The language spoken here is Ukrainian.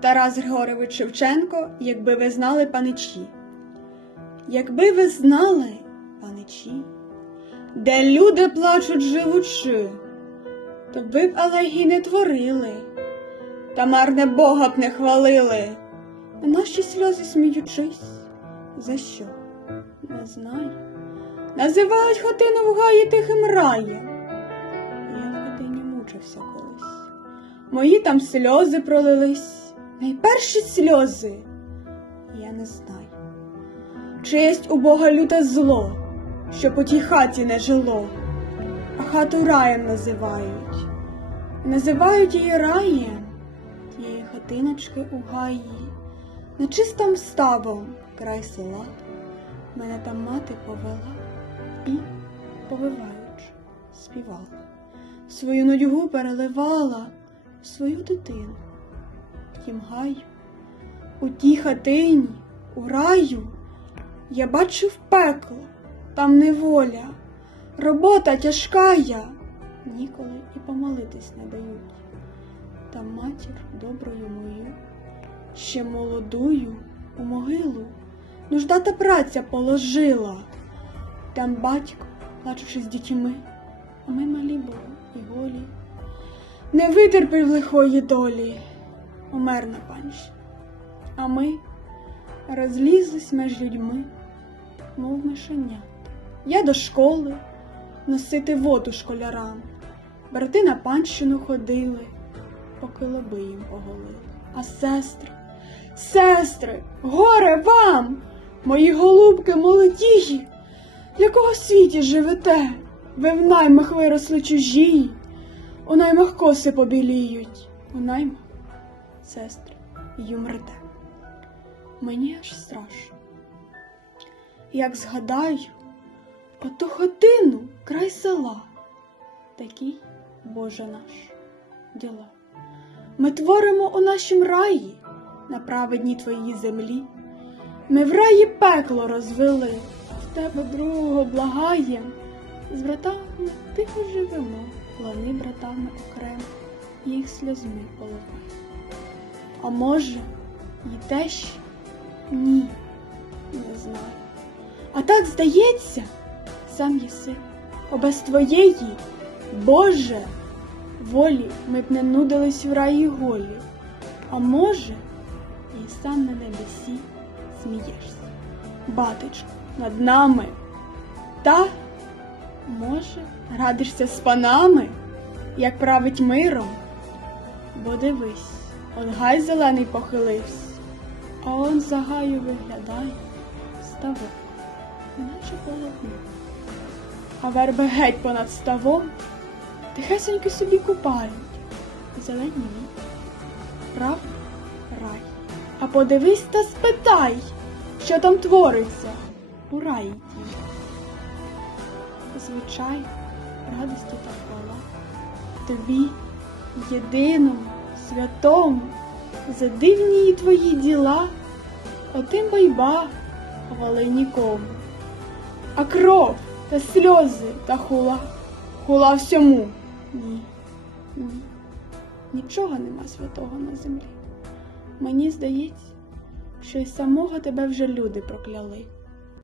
Тарас Григорович Шевченко, якби ви знали паничі. Якби ви знали, паничі, де люди плачуть живучи, то ви б елегій не творили, та марне Бога б не хвалили. На наші сльози сміючись. За що? Не знаю. Називають хатину в гаї тихим раєм. Я в хатині мучився колись. Мої там сльози пролились, найперші сльози. Я не знаю. Честь у Бога люте зло, що по тій хаті не жило, а хату раєм називають. Називають її раєм, тієї хатиночки у гаї, нечистим ставом край села. Мене там мати повела і, повиваючи, співала. Свою нудьгу переливала в свою дитину. Тім гаю, у тій хатині, у раю, я бачив пекло, там неволя, робота тяжкая, ніколи і помолитись не дають. Там матір доброю мою, ще молодую у могилу нужда та праця положила. Там батько, плачучи з дітьми, а ми малі були і голі. Не витерпів лихої долі, умер на панщі. А ми розлізлись між людьми, мов мишенят. Я до школи носити воду школярам, брати на панщину ходили, поки лоби їм поголили. А сестри, сестри, горе вам, мої голубки молодії, в якого світі живете? Ви в наймах виросли чужі, у наймах коси побіліють, у наймах, сестри, й умрете. Мені аж страшно. Як згадаю, оту хатину край села, такий Боже наш діла. Ми творимо у нашім раї на праведній твоїй землі. Ми в раї пекло розвели, в тебе другого благаєм. З братами тихо живемо, лани братами окремо, їх сльозми поливаємо. А може, і теж ні, не знаю. А так здається, сам єси, бо без твоєї, Боже, волі ми б не нудились в раї голі. А може, і сам на небесі смієшся, батечко, над нами. Та, може, радишся з панами, як править миром. Бо дивись, он гай зелений похилився, а он за гаю виглядає ставок, наче полотно. А верби геть понад ставом тихесенько собі купають, зелені віки. Правда, рай. А подивись та спитай, що там твориться у раї тій. Звичай, радості та хвала тобі, єдиному, святому, за дивні твої діла, отим байба хвали нікому. А кров та сльози та хула, хула всьому. Ні, ні, нічого нема святого на землі. Мені здається, що й самого тебе вже люди прокляли.